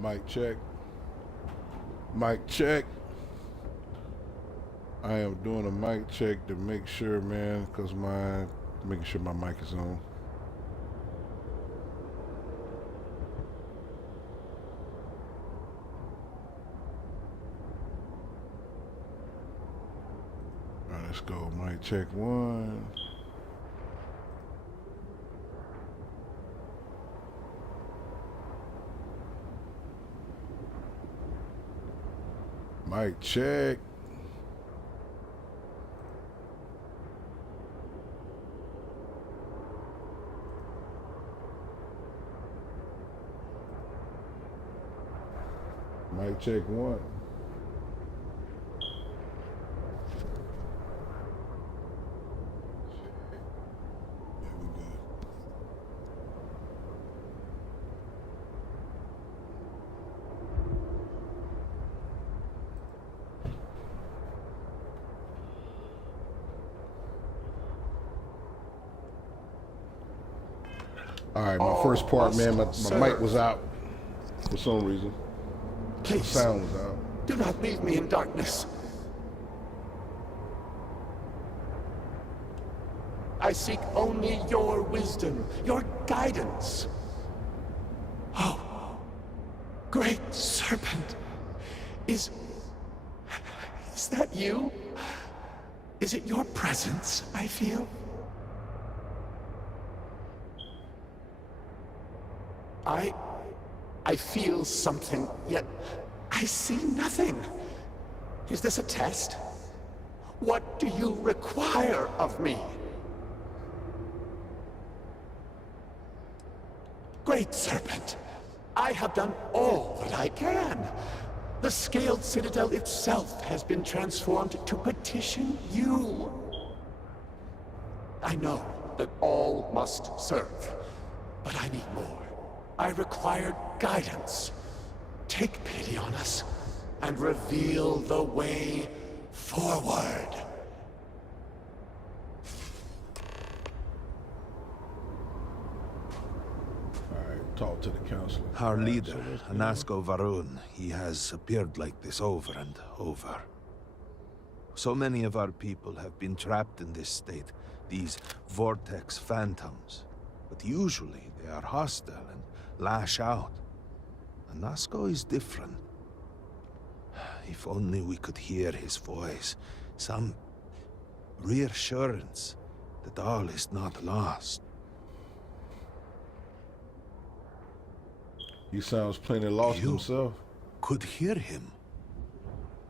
Mic check. Mic check. I am doing a mic check to make sure, man, because making sure my mic is on. All right, let's go. Mic check one. Mic check. Mic check one. Yeah, we good. All right, my first part, man, my mic was out for some reason. The Please, sound was out. do not leave me in darkness. I seek only your wisdom, your guidance. Oh, great serpent. Is that you? Is it your presence I feel? I feel something, yet I see nothing. Is this a test? What do you require of me? Great Serpent, I have done all that I can. The Scaled Citadel itself has been transformed to petition you. I know that all must serve, but I need more. I require guidance. Take pity on us and reveal the way forward. Alright, talk to the counselor. Our leader, Anasco Varun, he has appeared like this over and over. So many of our people have been trapped in this state, these vortex phantoms. But usually they are hostile and lash out. Anasco is different. If only we could hear his voice, some reassurance that all is not lost. He sounds plenty lost himself. Could hear him.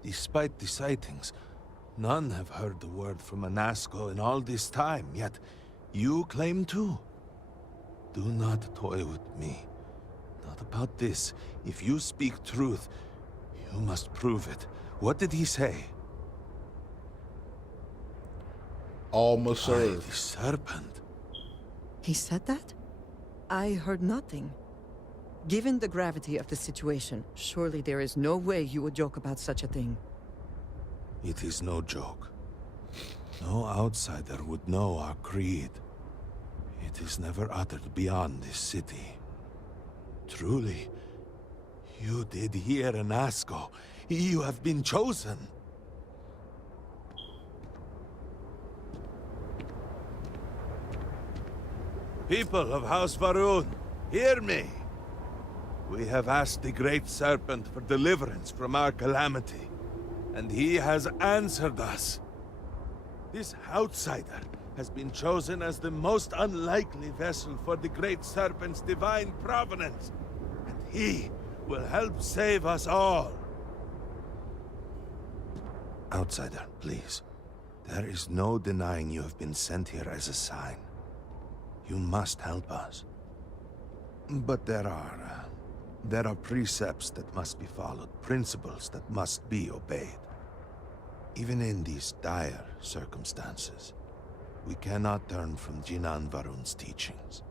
Despite the sightings, none have heard the word from Anasco in all this time, yet you claim to. Do not toy with me. Not about this. If you speak truth, you must prove it. What did he say? All must serve. The serpent. He said that? I heard nothing. Given the gravity of the situation, surely there is no way you would joke about such a thing. It is no joke. No outsider would know our creed. It is never uttered beyond this city. Truly, you did hear Anasco. You have been chosen. People of House Varun, hear me. We have asked the Great Serpent for deliverance from our calamity, and he has answered us. This outsider has been chosen as the most unlikely vessel for the Great Serpent's divine providence, and he will help save us all. Outsider, please. There is no denying you have been sent here as a sign. You must help us. But there are precepts that must be followed, principles that must be obeyed. Even in these dire circumstances, we cannot turn from Jinan Varun's teachings.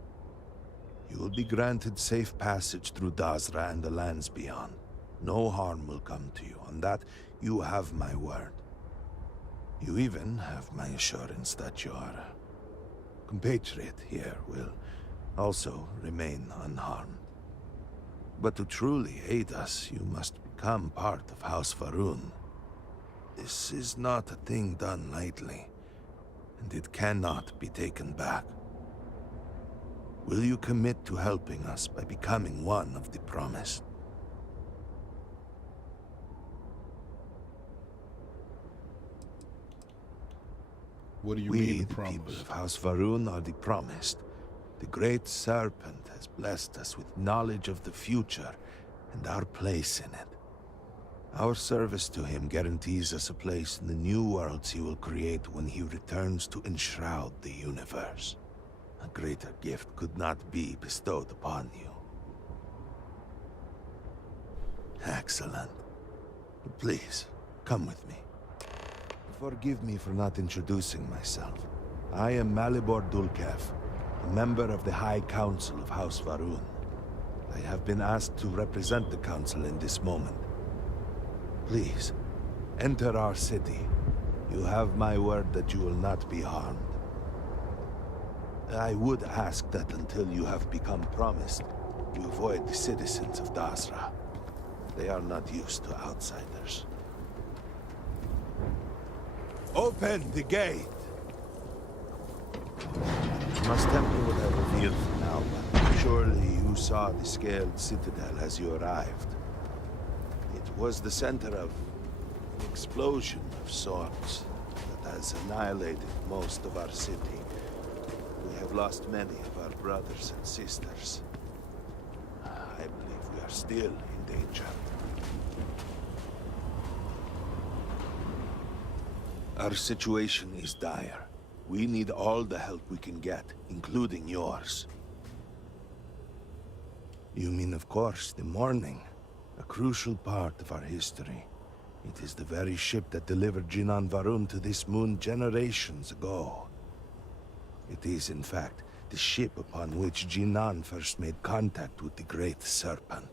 You will be granted safe passage through Dazra and the lands beyond. No harm will come to you. On that, you have my word. You even have my assurance that your compatriot here will also remain unharmed. But to truly aid us, you must become part of House Varun. This is not a thing done lightly, and it cannot be taken back. Will you commit to helping us by becoming one of the promised? What do you We, mean, the people promise? of House Varun, are the promised. The Great Serpent has blessed us with knowledge of the future and our place in it. Our service to him guarantees us a place in the new worlds he will create when he returns to enshroud the universe. A greater gift could not be bestowed upon you. Excellent. Please, come with me. Forgive me for not introducing myself. I am Malibor Dulkev, a member of the High Council of House Varun. I have been asked to represent the Council in this moment. Please, enter our city. You have my word that you will not be harmed. I would ask that until you have become promised, you avoid the citizens of Dazra. They are not used to outsiders. Open the gate! I must temper what I revealed for now, but surely you saw the Scaled Citadel as you arrived. It was the center of an explosion of sorts that has annihilated most of our city. We have lost many of our brothers and sisters. I believe we are still in danger. Our situation is dire. We need all the help we can get, including yours. You mean, of course, the Morning, a crucial part of our history. It is the very ship that delivered Jinan Varun to this moon generations ago. It is, in fact, the ship upon which Jinan first made contact with the Great Serpent.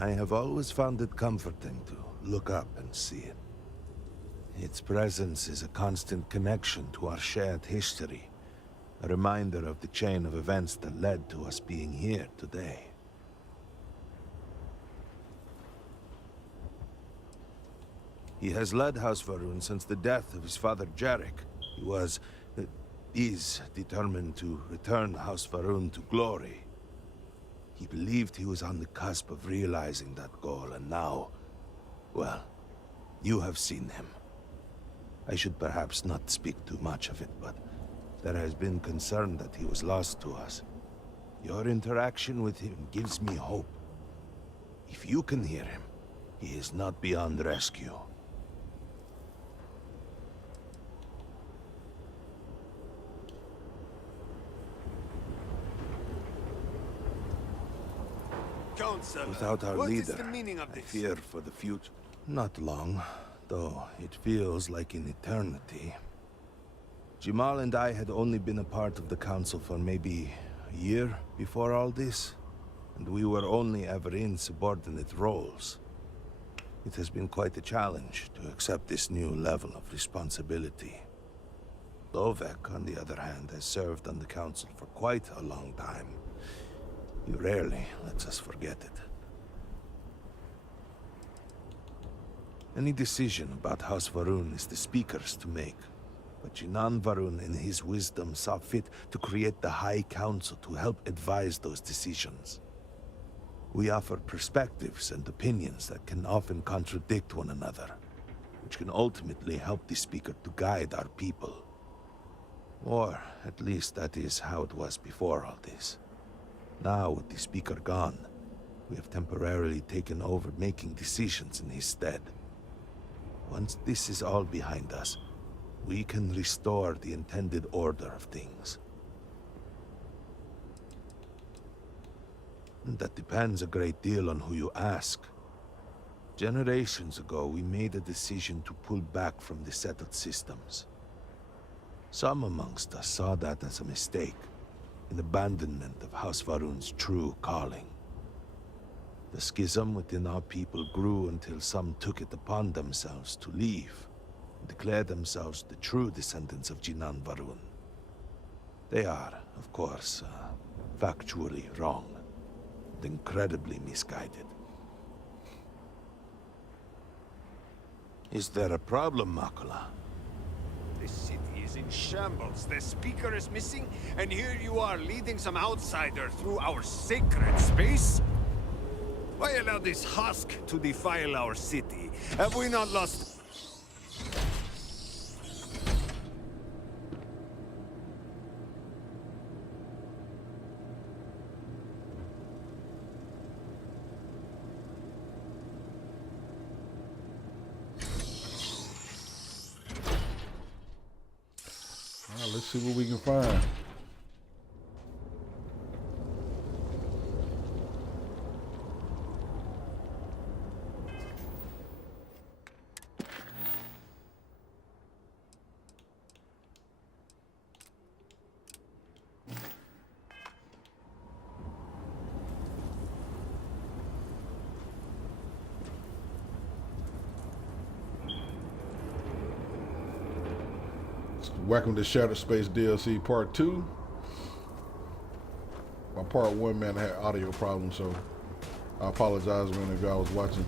I have always found it comforting to look up and see it. Its presence is a constant connection to our shared history, a reminder of the chain of events that led to us being here today. He has led House Varun since the death of his father Jarek. Is determined to return House Varun to glory. He believed he was on the cusp of realizing that goal, and now, well, you have seen him. I should perhaps not speak too much of it, but there has been concern that he was lost to us. Your interaction with him gives me hope. If you can hear him, he is not beyond rescue. Without our leader, I fear for the future. Not long, though it feels like an eternity. Jamal and I had only been a part of the council for maybe a year before all this, and we were only ever in subordinate roles. It has been quite a challenge to accept this new level of responsibility. Dovek, on the other hand, has served on the council for quite a long time. He rarely lets us forget it. Any decision about House Varun is the Speaker's to make. But Jinan Varun, in his wisdom, saw fit to create the High Council to help advise those decisions. We offer perspectives and opinions that can often contradict one another, which can ultimately help the Speaker to guide our people. Or, at least that is how it was before all this. Now, with the Speaker gone, we have temporarily taken over making decisions in his stead. Once this is all behind us, we can restore the intended order of things. That depends a great deal on who you ask. Generations ago, we made a decision to pull back from the settled systems. Some amongst us saw that as a mistake, an abandonment of House Varun's true calling. The schism within our people grew until some took it upon themselves to leave. The declare themselves the true descendants of Jinan Varun. They are, of course, factually wrong and incredibly misguided. Is there a problem, Makula? This city is in shambles. The speaker is missing, and here you are leading some outsider through our sacred space? Why allow this husk to defile our city? Have we not lost... Let's see what we can find. Welcome to Shattered Space DLC Part 2. My Part 1, man, I had audio problems, so I apologize, man, if y'all was watching.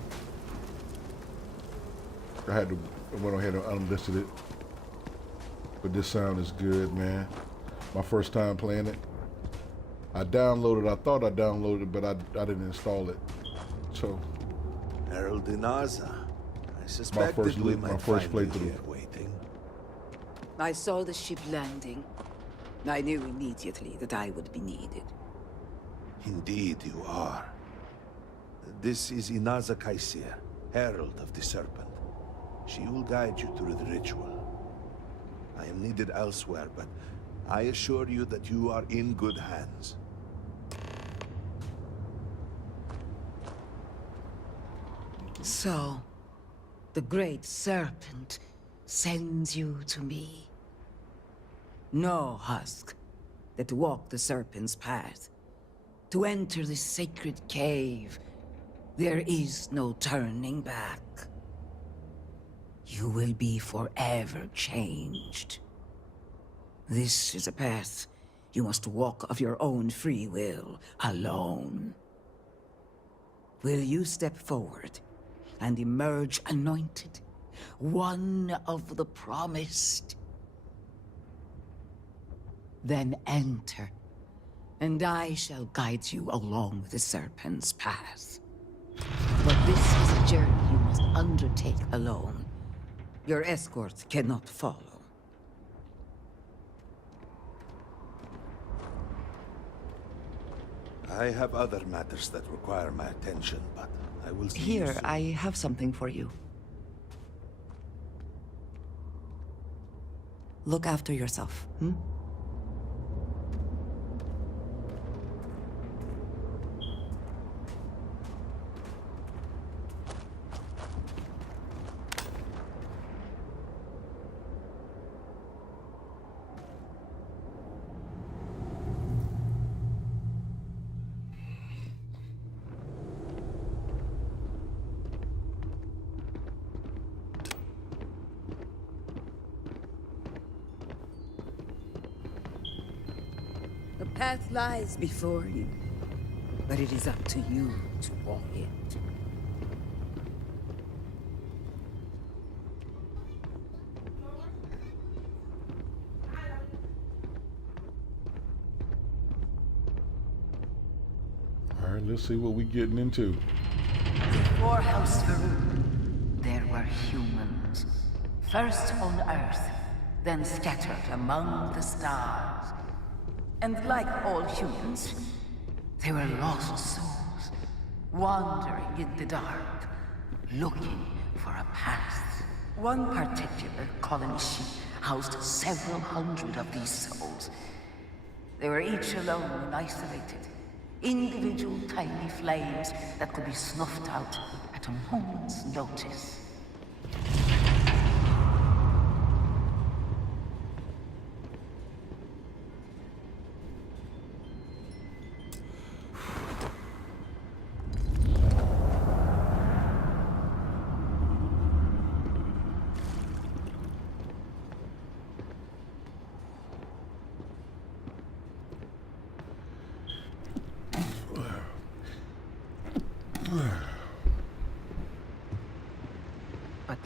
I had to went ahead and unlisted it. But this sound is good, man. My first time playing it. I thought I downloaded it, but I didn't install it. So Herald Inaza. I suspected we might find you here waiting. I saw the ship landing. I knew immediately that I would be needed. Indeed you are. This is Inaza Kysir, Herald of the Serpent. She will guide you through the ritual. I am needed elsewhere, but I assure you that you are in good hands. So, the Great Serpent sends you to me. No husk that walk the Serpent's path. To enter this sacred cave, there is no turning back. You will be forever changed. This is a path you must walk of your own free will, alone. Will you step forward and emerge anointed, one of the promised? Then enter, and I shall guide you along the Serpent's path. But this is a journey you must undertake alone. Your escort cannot follow. I have other matters that require my attention, but I will see you Here, soon. I have something for you. Look after yourself, hmm? The path lies before you, but it is up to you to walk it. all right, let's see what we getting into. Before House Varun, there were humans. First on Earth, then scattered among the stars. And like all humans, they were lost souls, wandering in the dark, looking for a path. One particular colony ship housed several hundred of these souls. They were each alone and isolated, individual tiny flames that could be snuffed out at a moment's notice.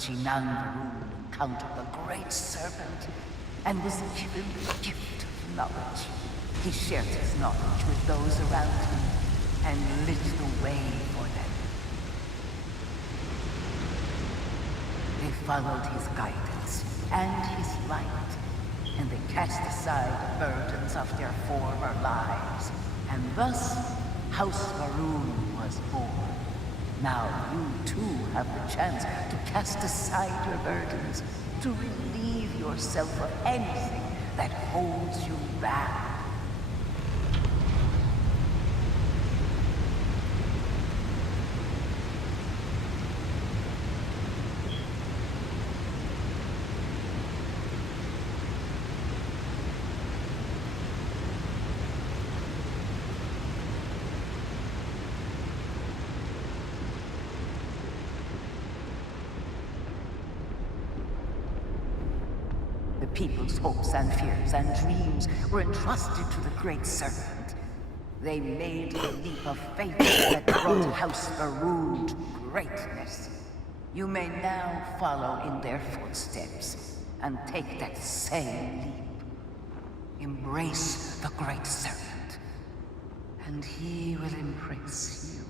Jinan Varun encountered the Great Serpent and was given the gift of knowledge. He shared his knowledge with those around him and lit the way for them. They followed his guidance and his light, and they cast aside the burdens of their former lives. And thus, House Varun was born. Now you too have the chance to cast aside your burdens, to relieve yourself of anything that holds you back. The people's hopes and fears and dreams were entrusted to the Great Serpent. They made a leap of faith that brought House Varun to greatness. You may now follow in their footsteps and take that same leap. Embrace the Great Serpent, and he will embrace you.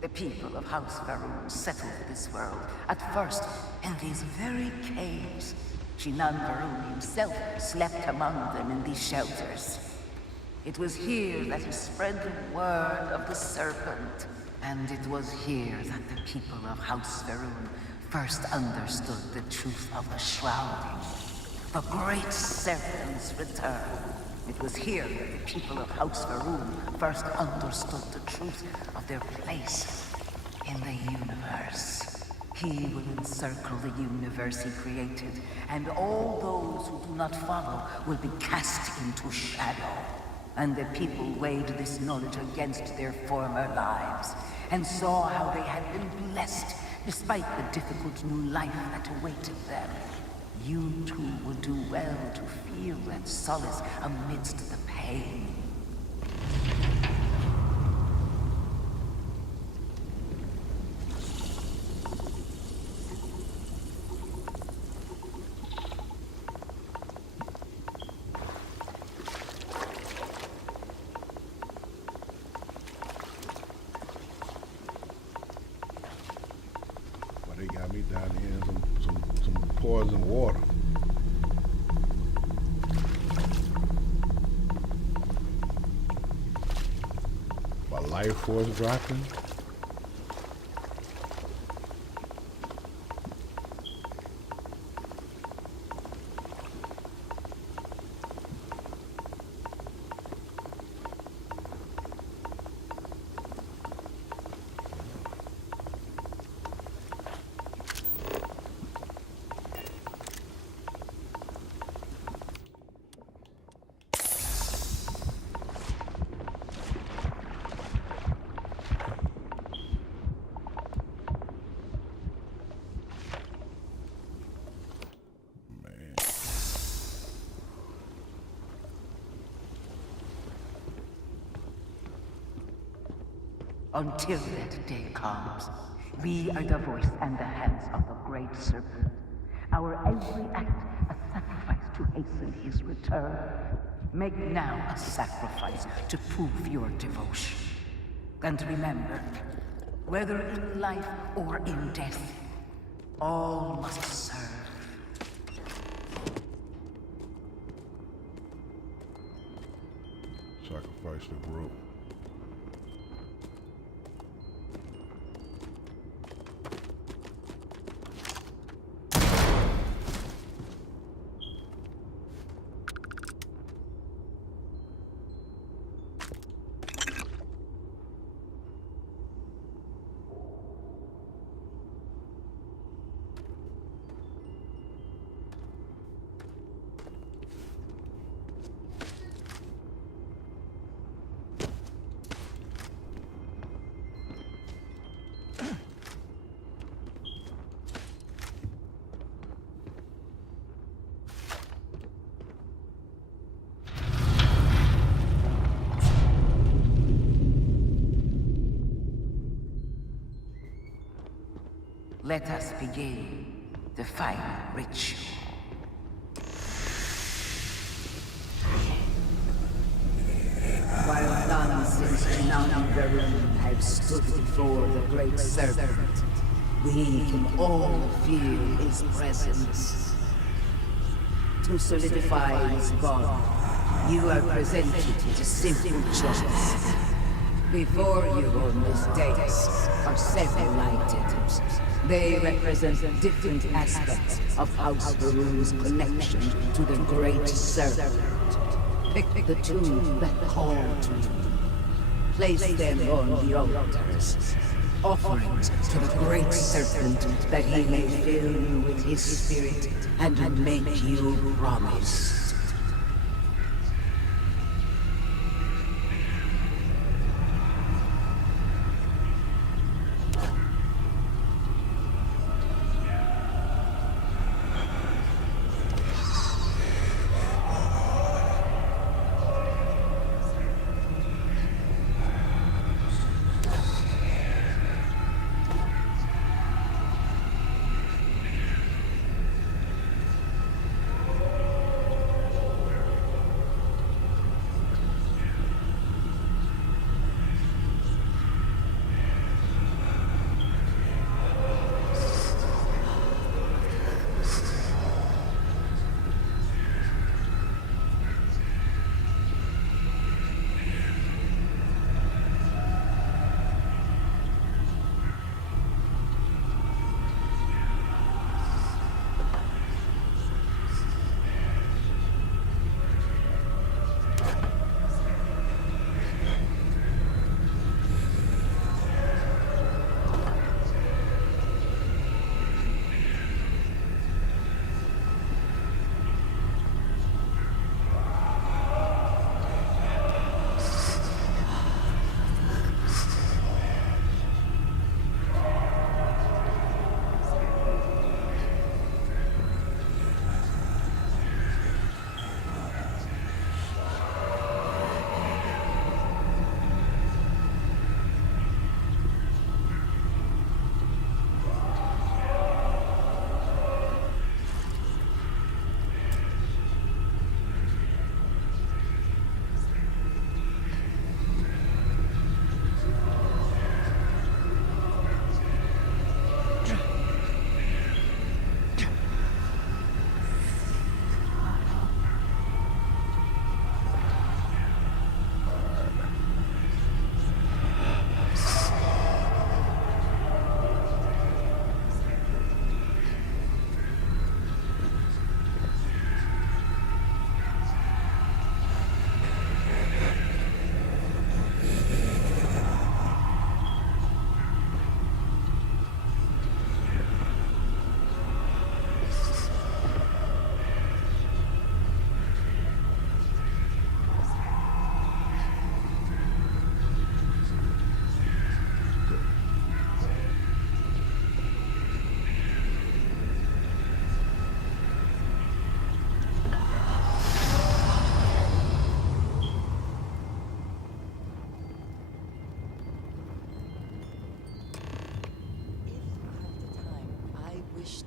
The people of House Varun settled this world, at first in these very caves. Jinan Varun himself slept among them in these shelters. It was here that he spread the word of the serpent, and it was here that the people of House Varun first understood the truth of the shrouding, the Great Serpent's return. It was here that the people of House Varun first understood the truth of their place in the universe. He will encircle the universe he created, and all those who do not follow will be cast into shadow. And the people weighed this knowledge against their former lives, and saw how they had been blessed despite the difficult new life that awaited them. You too would do well to feel that solace amidst the pain. Well, they got me down here in some poison water. My life force dropping. Until that day comes, we are the voice and the hands of the Great Serpent. Our every act a sacrifice to hasten his return. Make now a sacrifice to prove your devotion. And remember, whether in life or in death, all must serve. Sacrifice the group. Let us begin the final ritual. While none since Varun have stood before the great serpent, we can all feel his presence. To solidify his bond, you are presented with a simple choice. Before you on this dais are several items. They represent different aspects of House Varun's connection to the great serpent. Pick the two that call to you. Place them on the altars. Offerings to the great serpent that he may fill you with his spirit and make you promise.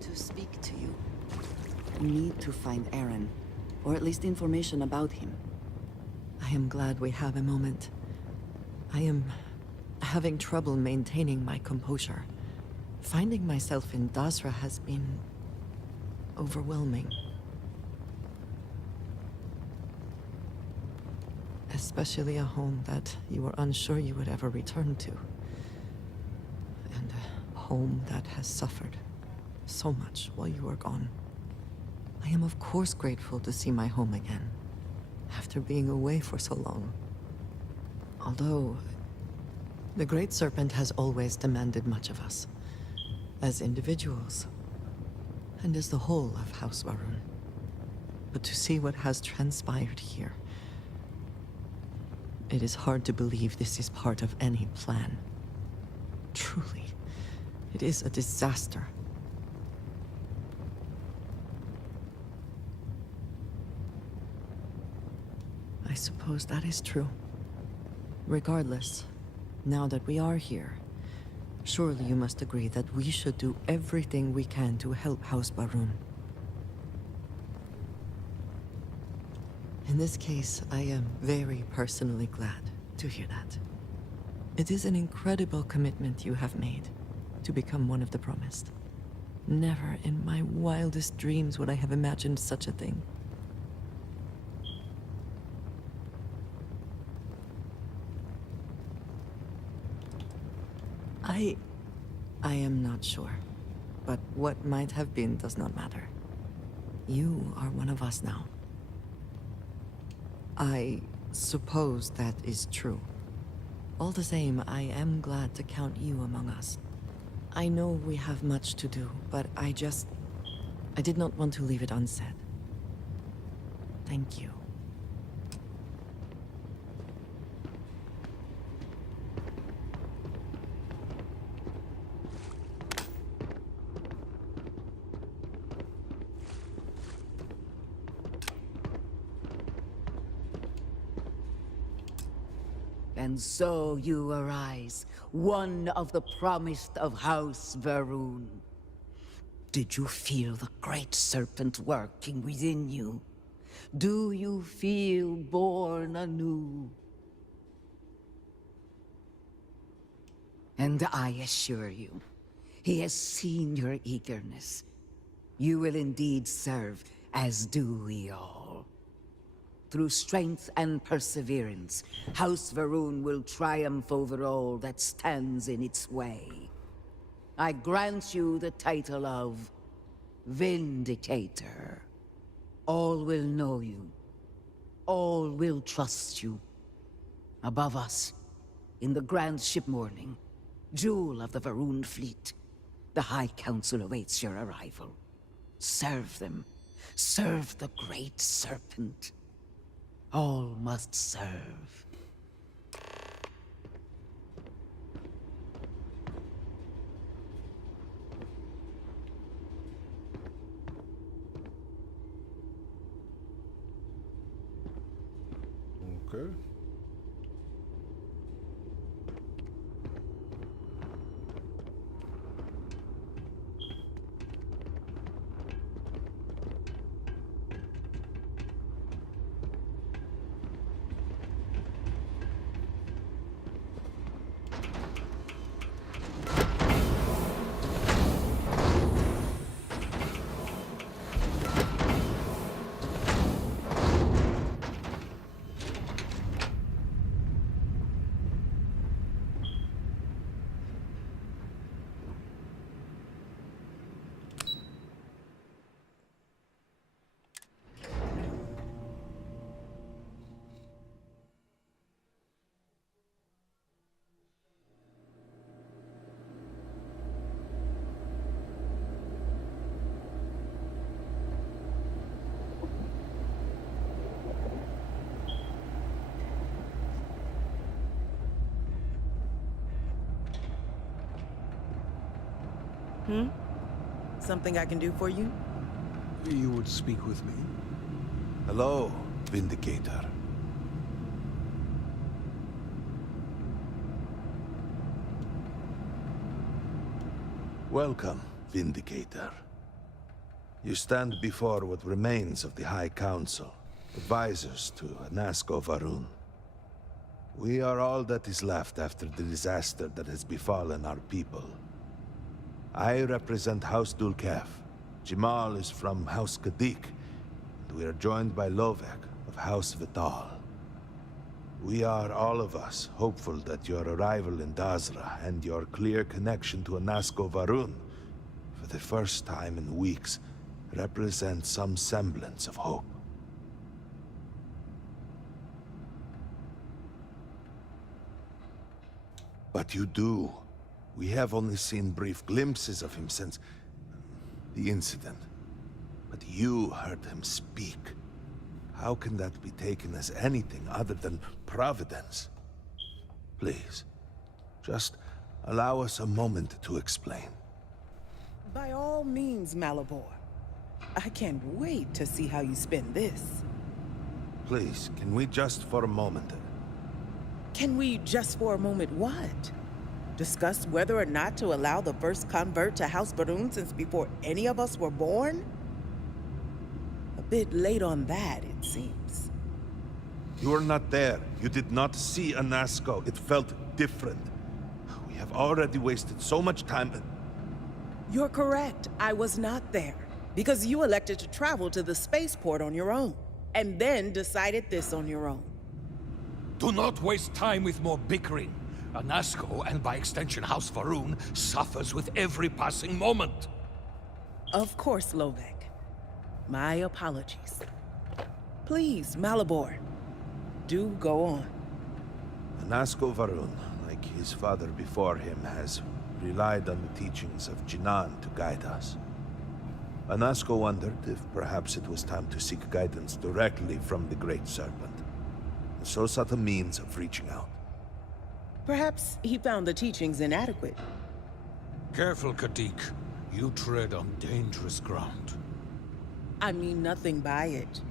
To speak to you. Need to find Aaron, or at least information about him. I am glad we have a moment. I am having trouble maintaining my composure. Finding myself in Dazra has been overwhelming. Especially a home that you were unsure you would ever return to. And a home that has suffered so much while you were gone. I am of course grateful to see my home again, after being away for so long. Although, the Great Serpent has always demanded much of us, as individuals, and as the whole of House Varun. But to see what has transpired here, it is hard to believe this is part of any plan. Truly, it is a disaster. I suppose that is true. Regardless, now that we are here, Surely you must agree that we should do everything we can to help House Varun. In this case, I am very personally glad to hear that. It is an incredible commitment you have made to become one of the promised. Never in my wildest dreams would I have imagined such a thing. I am not sure, but what might have been does not matter. You are one of us now. I suppose that is true. All the same, I am glad to count you among us. I know we have much to do, but I did not want to leave it unsaid. Thank you. And so you arise, one of the promised of House Varun. Did you feel the great serpent working within you? Do you feel born anew? And I assure you, he has seen your eagerness. You will indeed serve, as do we all. Through strength and perseverance, House Varun will triumph over all that stands in its way. I grant you the title of Vindicator. All will know you. All will trust you. Above us, in the grand ship morning, jewel of the Varun fleet, the High Council awaits your arrival. Serve them. Serve the great serpent. All must serve. Okay. Something I can do for you? You would speak with me? Hello, Vindicator. Welcome, Vindicator. You stand before what remains of the High Council, advisors to Anasco Varun. We are all that is left after the disaster that has befallen our people. I represent House Dulkef. Jamal is from House Kadik, and we are joined by Lovek of House Vital. We are, all of us, hopeful that your arrival in Dazra and your clear connection to Anasco Varun, for the first time in weeks, represent some semblance of hope. But you do. We have only seen brief glimpses of him since the incident. But you heard him speak. How can that be taken as anything other than providence? Please, just allow us a moment to explain. By all means, Malabor. I can't wait to see how you spend this. Please, can we just for a moment... Can we just for a moment what? Discussed whether or not to allow the first convert to House Varun since before any of us were born? A bit late on that, it seems. You were not there. You did not see Anasco. It felt different. We have already wasted so much time. You're correct. I was not there. Because you elected to travel to the spaceport on your own. And then decided this on your own. Do not waste time with more bickering. Anasco, and by extension House Varun, suffers with every passing moment. Of course, Lovek. My apologies. Please, Malabor. Do go on. Anasco Varun, like his father before him, has relied on the teachings of Jinan to guide us. Anasco wondered if perhaps it was time to seek guidance directly from the Great Serpent, and so sought a means of reaching out. Perhaps he found the teachings inadequate. Careful, Katik. You tread on dangerous ground. I mean nothing by it.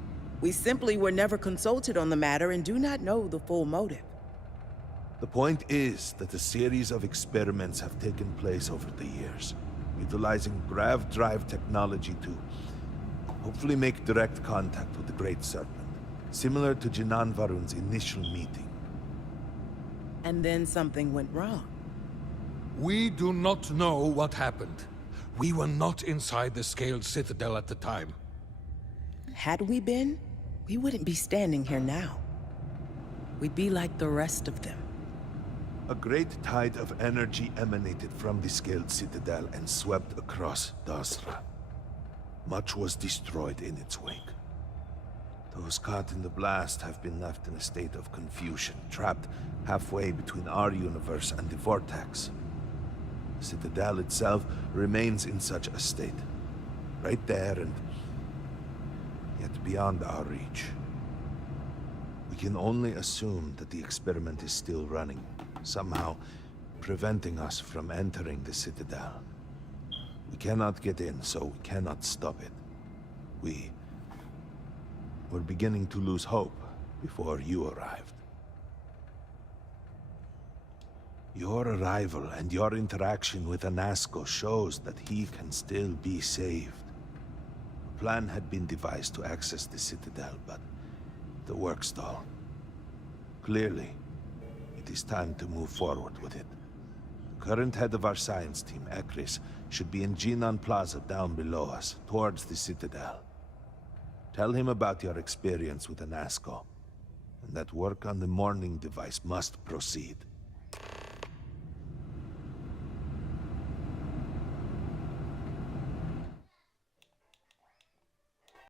We simply were never consulted on the matter and do not know the full motive. The point is that a series of experiments have taken place over the years, utilizing grav drive technology to hopefully make direct contact with the Great Serpent, similar to Jinan Varun's initial meeting. And then something went wrong. We do not know what happened. We were not inside the Scaled Citadel at the time. Had we been, we wouldn't be standing here now. We'd be like the rest of them. A great tide of energy emanated from the Scaled Citadel and swept across Dazra. Much was destroyed in its wake. Those caught in the blast have been left in a state of confusion, trapped halfway between our universe and the vortex. The Citadel itself remains in such a state. Right there and yet beyond our reach. We can only assume that the experiment is still running, somehow preventing us from entering the Citadel. We cannot get in, so we cannot stop it. We're beginning to lose hope before you arrived. Your arrival and your interaction with Anasco shows that he can still be saved. A plan had been devised to access the Citadel, but the work stalled. Clearly, it is time to move forward with it. The current head of our science team, Ekris, should be in Jinan Plaza down below us, towards the Citadel. Tell him about your experience with Anasco, and that work on the morning device must proceed.